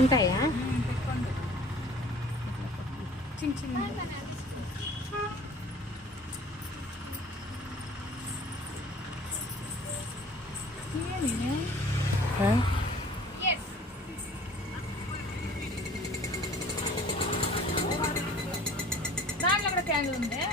ఉంటాయా? చిన్న చిన్న దాంట్లో కూడా క్యాండిల్ ఉందే.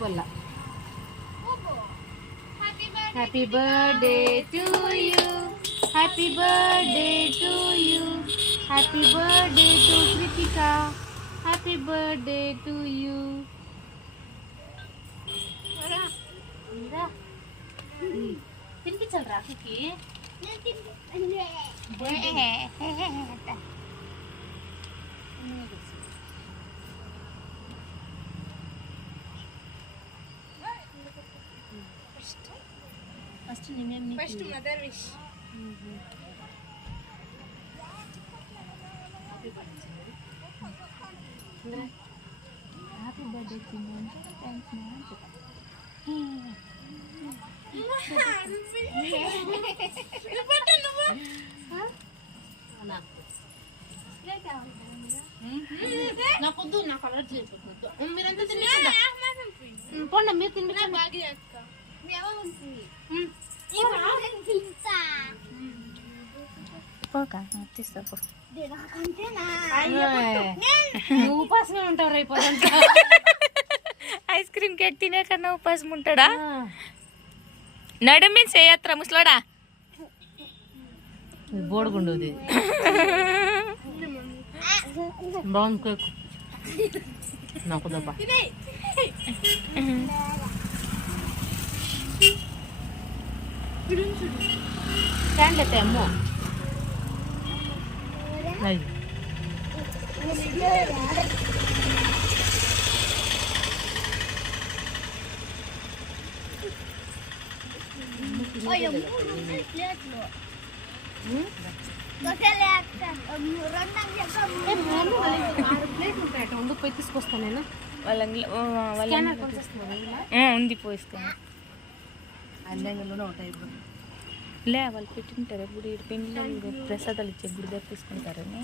బల్ల happy birthday to you, happy birthday to you, happy birthday to Kritika, happy birthday to you. తినిపించాలి రాఖీకి. First mother wish. Happy birthday thanks నాకొద్దు, నాకు అలర్జీ అయిపోతుంది. మీరంతా తినిపించండి, పోండి మీరు తినిపించండి. ఉపాసమే ఉంటావు రేపు. ఐస్ క్రీమ్ కేక్ తినే కన్నా ఉపాసం ఉంటాడా? నడుమి చేయత్ర ముసలాడా బోడుగుండేది బాగుంది కేక్. నాకు దబ్బా క్యాండిల్ అమ్మో. ఉండిపోయి తీసుకొస్తాను నేను. ఉంది పోయిస్తా. అన్నంలోనే ఉంటాయి ఇప్పుడు. లే వాళ్ళు పెట్టింటారు ఎప్పుడు పెళ్ళి ప్రసాదాలు ఇచ్చే గుడి దగ్గర తీసుకుంటారని.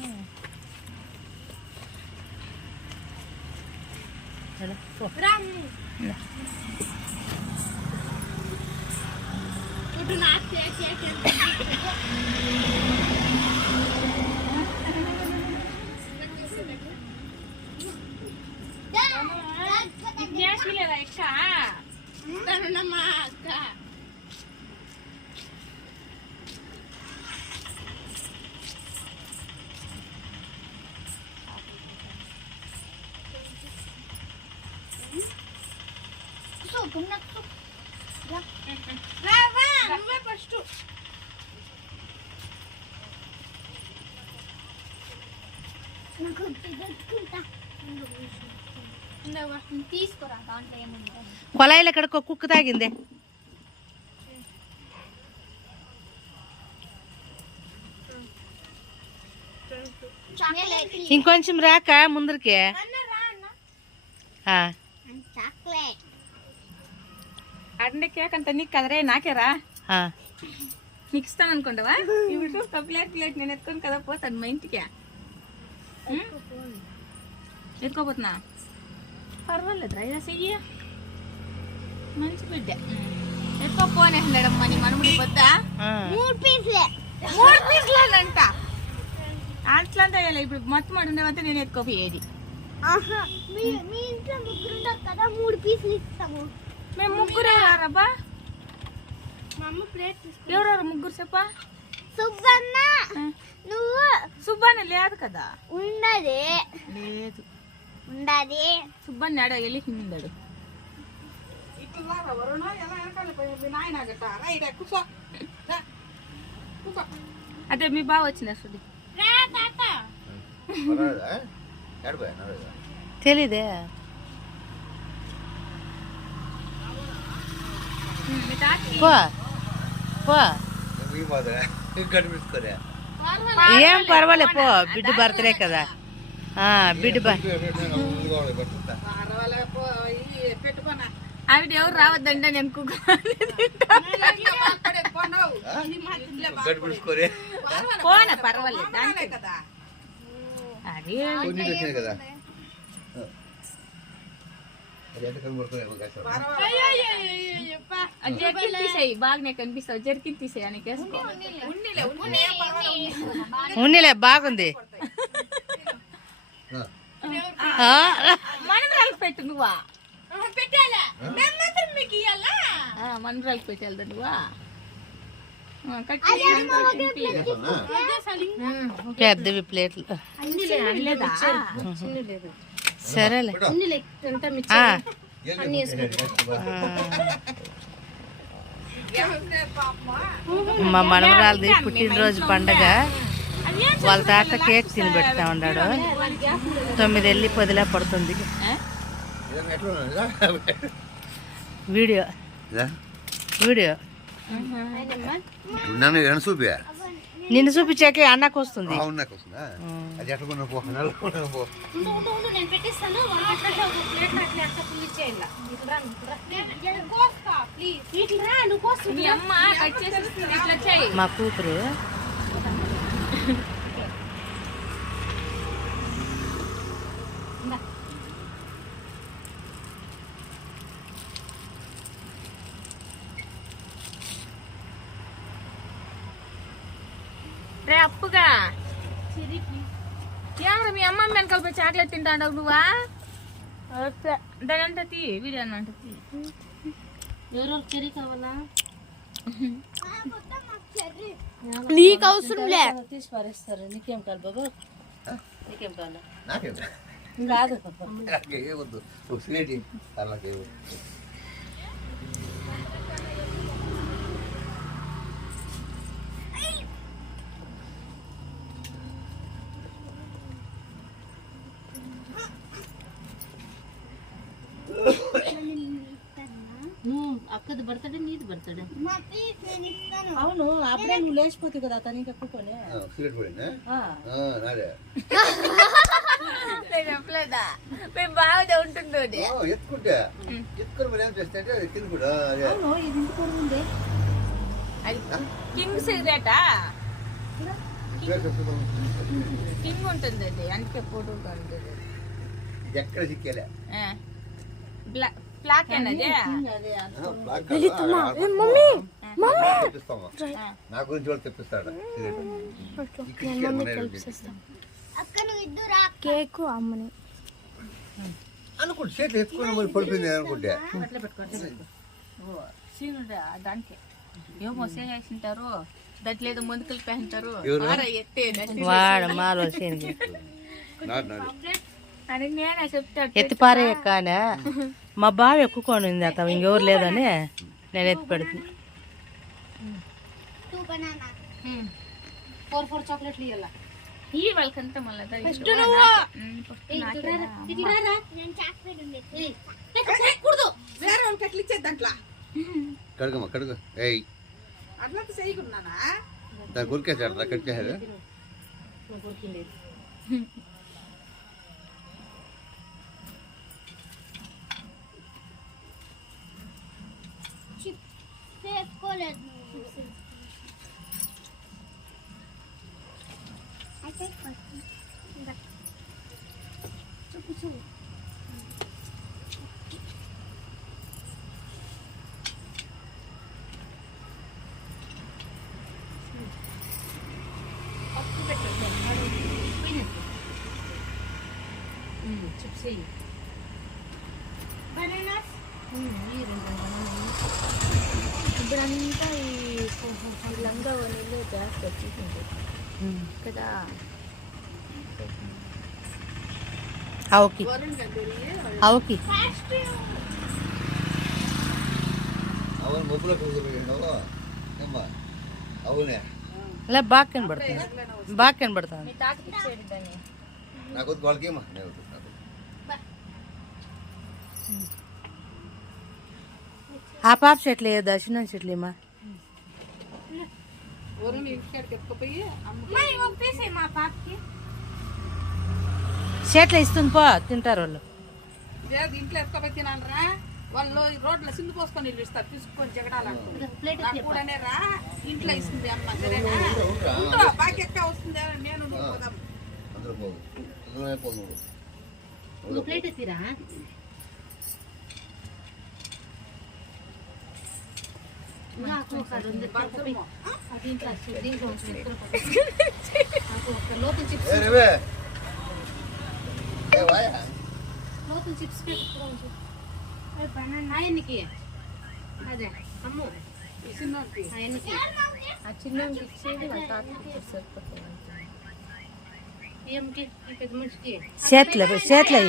తీసుకురా, దాంట్లో ఏముంది. కొలాయిలు ఎక్కడ కుక్క తాగిందే. ఇంకొంచెం రాక ముందరికి. అంటే కేక్ అంత నీకు కదరే, నాకేరా నీకు ఇస్తాను అనుకుంటావా? ఇప్పుడు ప్లేట్ నేను ఎత్తుకొని కదా పోతాను మా ఇంటికి. ఎత్తుకోపోతున్నా పర్వాలేదు రా, చెయ్యి మంచి బిడ్డ. ఎత్తుకోపోనేడమ్మా నీ మనముడి పొద్దా. 3 పీసులే అంట అట్లా అంతా. ఇప్పుడు మొత్తం ఉండేవంతా నేను ఎత్తుకోపోయేది. మీ ఇంట్లో ముగ్గురు ఉంటారు కదా, 3 పీసులు ఇస్తాము. మేము ముగ్గురు రారబ్బా. మా అమ్మ ప్లేట్ తీసుకు. ఎవరెవరు ముగ్గురు చెప్పా? సుబ్బన్న, నువ్వు. సుబ్బన్న లేదు కదా. ఉండదే లేదు, ఉండదే. సుబ్బన్న ఆడ వెళ్ళి హిందాడు. అదే మీ బావ వచ్చింది అసలు తెలీదే. ఏం పర్వాలే పో, బిడ్డ బర్త్డే కదా. బిడ్డ ఆవిడ ఎవరు రావద్దంటే నేను పోనా పర్వాలేదు కదా. అది జర్కిన్ తీసేయి, బాగానే కనిపిస్తావు. జర్కిన్ తీసేయి అని ఉన్నిలే బాగుంది. మనమరాలు పెట్టు నువ్వా, మనమరాలు పెట్టాలి నువ్వా. పెద్దవి ప్లేట్లు. సరేలే. మా మనవరాలది పుట్టినరోజు పండగ. వాళ్ళ తాత కేక్ తిని పెడతా ఉన్నాడు. 9 వెళ్ళి 10 పడుతుంది. వీడియో నిన్ను చూపించాకే అన్నకు వస్తుంది. మా కూతురు రే అప్పుగా ఏమరా మీ అమ్మ వెనకాల పోయి చాక్లెట్ తింటాడు నువ్వా? దాని అంట తీ, వీడియో అంట తీ. ఎవరెవరు చెరీ కావాలా? నీకు అవసరం లే, తీసి పారేస్తారు. నీకేం కాదు బాబు, నీకేం కావాలా? కాదు అక్కది బర్త్డే, నీది బర్త్డే. అవును, అప్పుడే నువ్వు లేచిపోతావు కదా తనకి ఎక్కువనే. చెప్పలేదా మేము బాగా ఉంటుందో కింగ్ సిగరెటా? కింగ్ ఉంటుంది అది, అందుకే పొడుగుగా ఉంటుంది. ఎక్కడ సిక్కేలే బ్లాక్ అన్నది. నా గురించి వాళ్ళు తెప్పిస్తాడు. కేకు అమ్మని అనుకుంటే చేతులు ఎత్తుకుని మరి పడిపోయింది అనుకుంటే దానికి ఏమో చేసింటారు. దాంట్లో ఏదో ముందుకలు పెంటారు. వాడు మాలో అని నేనే చెప్తాడు. ఎత్తిపారే కానీ మా బావ ఎక్కుకొని ఉంది అత ఇంకెవరు లేదని నేను ఎత్తి పెడుతున్నా. 4 చాక్లెట్లు ఇవ్వాల. ఈ వాళ్ళకంతా మళ్ళీ కడుగమ్మ కడుగు. ఏయ్ దాన్ని కొరికేసాడు, కడిచేసాడు. చేసుకోలేదు చూపు చూపు చిప్స్ బనానాస్ ఇప్పుడంతా ఈ లంగా వనీలో జాస్తి వచ్చేసింది కదా. అవుకి అవుకి అవును మొబ్బులో అవునే ఇలా బాగా కనబడుతుంది, బాగా కనబడుతుంది. మీ తాతకి ఇచ్చేది దాన్ని. నాకు వాళ్ళకేమా ఆ పాప చెట్లు ఏ దర్శనం చెట్లు ఏమా మరి ఒక పీస్ మా పాపకి చేట్లో ఇస్తుంది పో తింటారు వాళ్ళు. ఇంట్లో ఎత్తుకోపోయి తినాలరా వాళ్ళు రోడ్ల సింధు పోసుకొని ఇల్లు ఇస్తారు తీసుకొని జగడాలంటారు ప్లేట్ కూడానే రా ఇంట్లో ఇస్తుంది అమ్మ సరేనా బాకి ఎక్క వస్తుందా నేను నువ్వు పోదాం అందరూ పోదు అందరూ పోదు నువ్వు ప్లేట్ ఎత్తిరా నాకు ఒక 2 రూపాయలు అది ఇంట్లో దీంట్లో లోపల చిప్స్ ఏ రేవే ఏ వాయా లోపల చిప్స్ పెట్టుకోవచ్చు ఆయనకి అదే అమ్ము ఆయనకి ఆ చిన్న ఇచ్చేది వాళ్ళ తాతకి ఏమిటి ఈ పెద్ద మనిషికి చేతిలో చేతిలో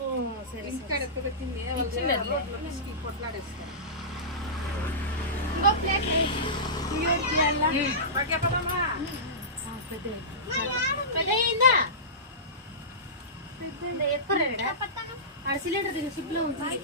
ఓ సరే ఇంకో ప్లేట్ పెద్ద అయిందా ఎక్కువ ఆడ సిలిండర్ షిప్ లో ఉంది